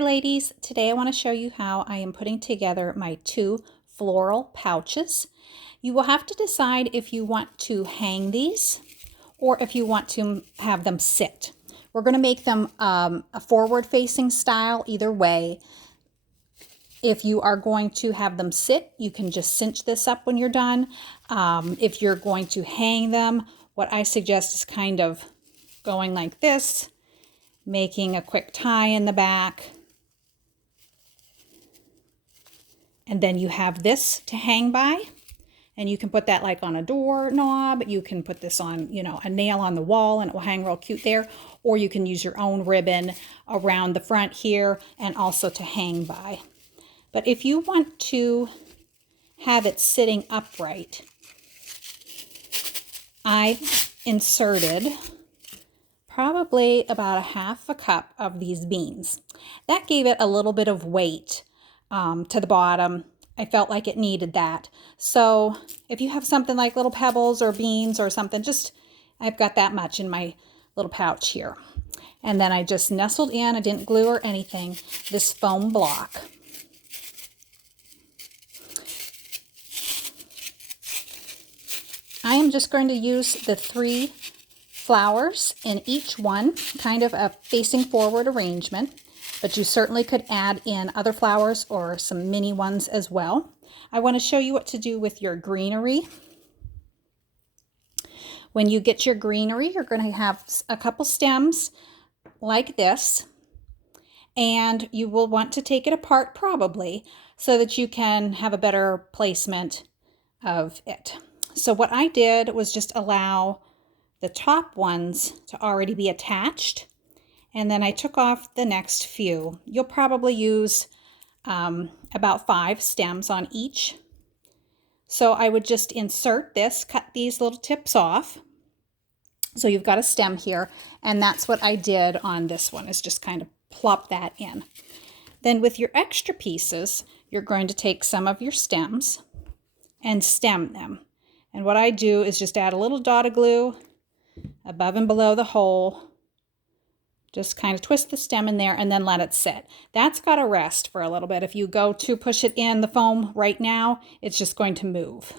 Hi ladies, today I want to show you how I am putting together my two floral pouches. You will have to decide if you want to hang these or if you want to have them sit. We're going to make them a forward facing style either way. If you are going to have them sit, you can just cinch this up when you're done. If you're going to hang them, what I suggest is kind of going like this, making a quick tie in the back. And then you have this to hang by, and you can put that like on a door knob. You can put this on, a nail on the wall and it will hang real cute there. Or you can use your own ribbon around the front here and also to hang by. But if you want to have it sitting upright, I inserted probably about a half a cup of these beans. That gave it a little bit of weight to the bottom. I felt like it needed that. So if you have something like little pebbles or beans or something, I've got that much in my little pouch here. And then I just nestled in, I didn't glue or anything, this foam block. I am just going to use the 3 flowers in each one, kind of a facing forward arrangement, but you certainly could add in other flowers or some mini ones as well. I want to show you what to do with your greenery. When you get your greenery, you're going to have a couple stems like this, and you will want to take it apart probably so that you can have a better placement of it. So what I did was just allow the top ones to already be attached, and then I took off the next few. You'll probably use about 5 stems on each. So I would just insert this, cut these little tips off. So you've got a stem here, and that's what I did on this one, is just kind of plop that in. Then with your extra pieces, you're going to take some of your stems and stem them. And what I do is just add a little dot of glue above and below the hole. Just kind of twist the stem in there and then let it sit. That's got to rest for a little bit. If you go to push it in the foam right now, it's just going to move.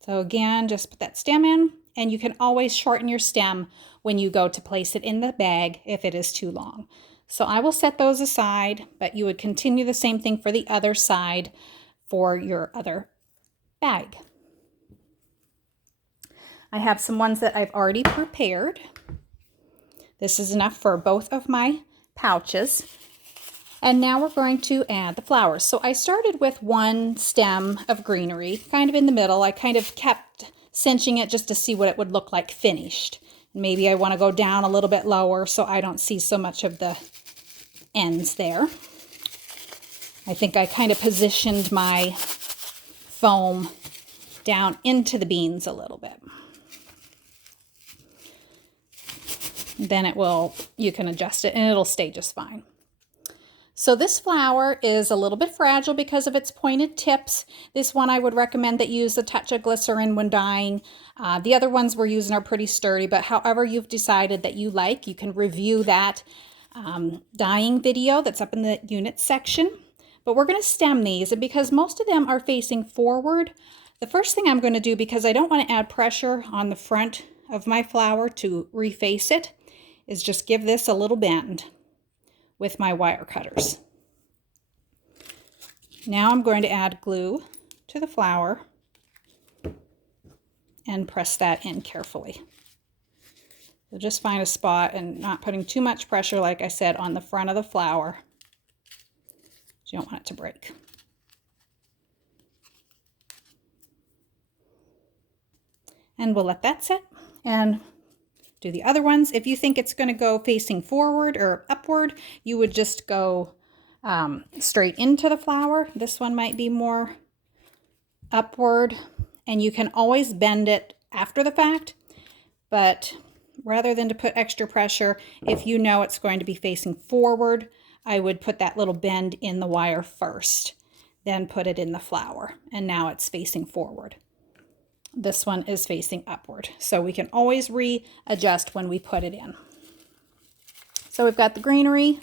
So again, just put that stem in, and you can always shorten your stem when you go to place it in the bag if it is too long. So I will set those aside, but you would continue the same thing for the other side for your other bag. I have some ones that I've already prepared. This is enough for both of my pouches. And now we're going to add the flowers. So I started with 1 stem of greenery, kind of in the middle. I kind of kept cinching it just to see what it would look like finished. Maybe I want to go down a little bit lower so I don't see so much of the ends there. I think I kind of positioned my foam down into the beans a little bit. Then you can adjust it and it'll stay just fine. So this flower is a little bit fragile because of its pointed tips. This one I would recommend that you use a touch of glycerin when dyeing. The other ones we're using are pretty sturdy, but however you've decided that you like, you can review that dyeing video that's up in the unit section. But we're going to stem these, and because most of them are facing forward, the first thing I'm going to do, because I don't want to add pressure on the front of my flower to reface it, is just give this a little bend with my wire cutters. Now I'm going to add glue to the flower and press that in carefully. So just find a spot and not putting too much pressure, like I said, on the front of the flower. You don't want it to break. And we'll let that sit and do the other ones. If you think it's going to go facing forward or upward, you would just go straight into the flower. This one might be more upward, and you can always bend it after the fact, but rather than to put extra pressure, if you know it's going to be facing forward, I would put that little bend in the wire first, then put it in the flower, and now it's facing forward. this one is facing upward. So we can always readjust when we put it in. So we've got the greenery,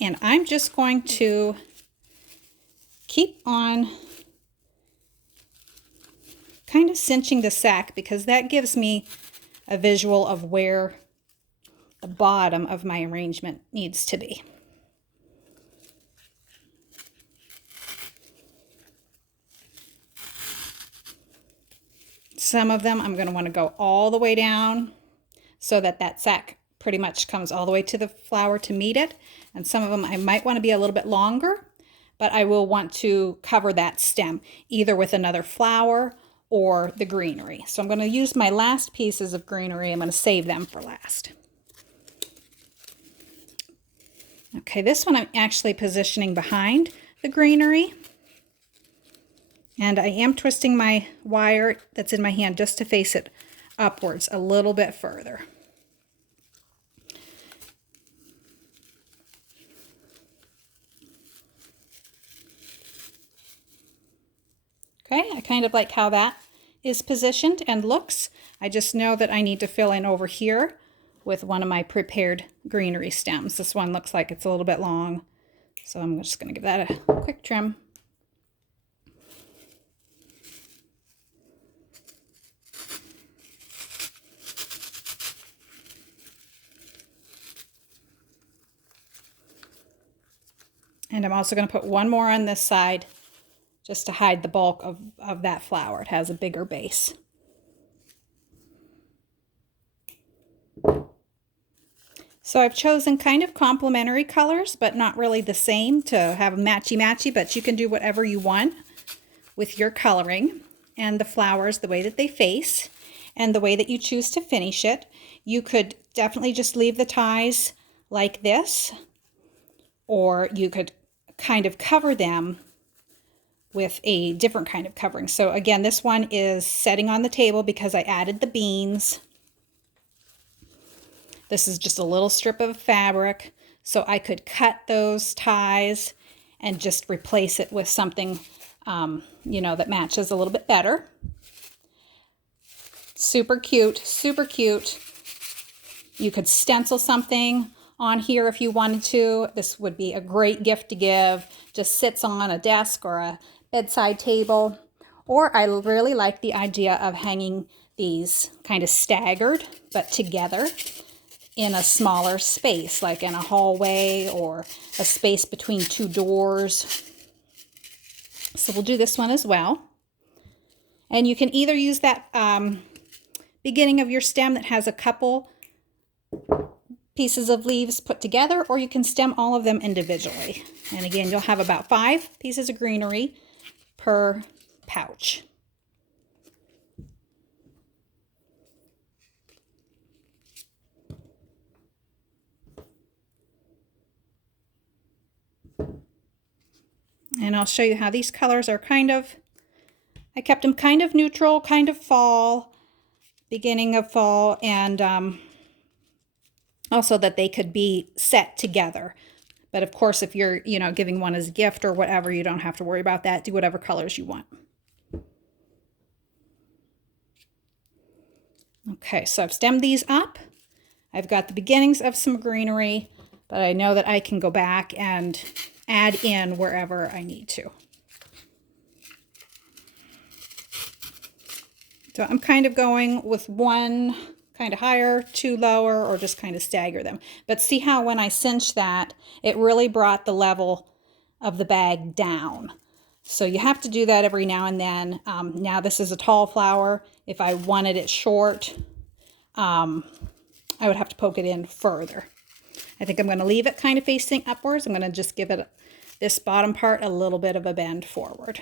and I'm just going to keep on kind of cinching the sack because that gives me a visual of where the bottom of my arrangement needs to be. Some of them I'm going to want to go all the way down so that that sack pretty much comes all the way to the flower to meet it. And some of them I might want to be a little bit longer, but I will want to cover that stem either with another flower or the greenery. So I'm going to use my last pieces of greenery. I'm going to save them for last. Okay, this one I'm actually positioning behind the greenery. And I am twisting my wire that's in my hand just to face it upwards a little bit further. Okay, I kind of like how that is positioned and looks. I just know that I need to fill in over here with one of my prepared greenery stems. This one looks like it's a little bit long, so I'm just going to give that a quick trim. And I'm also going to put one more on this side just to hide the bulk of that flower. It has a bigger base. So I've chosen kind of complementary colors, but not really the same to have a matchy-matchy, but you can do whatever you want with your coloring and the flowers, the way that they face, and the way that you choose to finish it. You could definitely just leave the ties like this, or you could kind of cover them with a different kind of covering. So again, this one is setting on the table because I added the beans. This is just a little strip of fabric, so I could cut those ties and just replace it with something, you know, that matches a little bit better. Super cute, super cute. You could stencil something on here if you wanted to. This would be a great gift to give. Just sits on a desk or a bedside table. Or I really like the idea of hanging these kind of staggered but together in a smaller space, like in a hallway or a space between two doors. So we'll do this one as well. And you can either use that beginning of your stem that has a couple pieces of leaves put together, or you can stem all of them individually. And again, you'll have about 5 pieces of greenery per pouch. And I'll show you how these colors are kind of, I kept them kind of neutral, kind of fall, beginning of fall, and also that they could be set together. But of course, if you're, you know, giving one as a gift or whatever, you don't have to worry about that. Do whatever colors you want. Okay, so I've stemmed these up. I've got the beginnings of some greenery, but I know that I can go back and add in wherever I need to. So I'm kind of going with one kind of higher, 2 lower, or just kind of stagger them. But see how when I cinched that, it really brought the level of the bag down. So you have to do that every now and then. Now this is a tall flower. If I wanted it short, I would have to poke it in further. I think I'm going to leave it kind of facing upwards. I'm going to just give it this bottom part a little bit of a bend forward.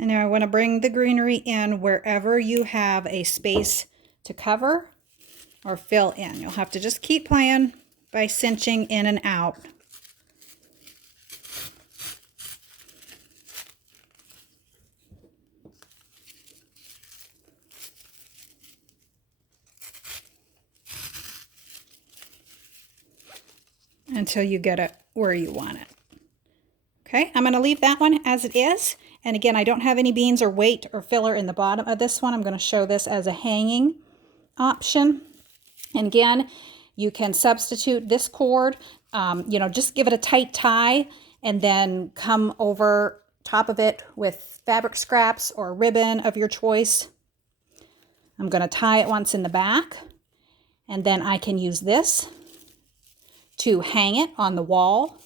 And now I want to bring the greenery in wherever you have a space to cover or fill in. You'll have to just keep playing by cinching in and out. Until you get it where you want it. Okay, I'm going to leave that one as it is. And again, I don't have any beans or weight or filler in the bottom of this one. I'm going to show this as a hanging option. And again, you can substitute this cord, just give it a tight tie and then come over top of it with fabric scraps or ribbon of your choice. I'm going to tie it once in the back, and then I can use this to hang it on the wall,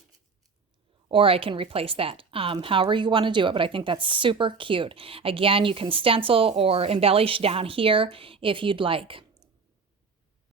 or I can replace that, however you want to do it, but I think that's super cute. Again, you can stencil or embellish down here if you'd like.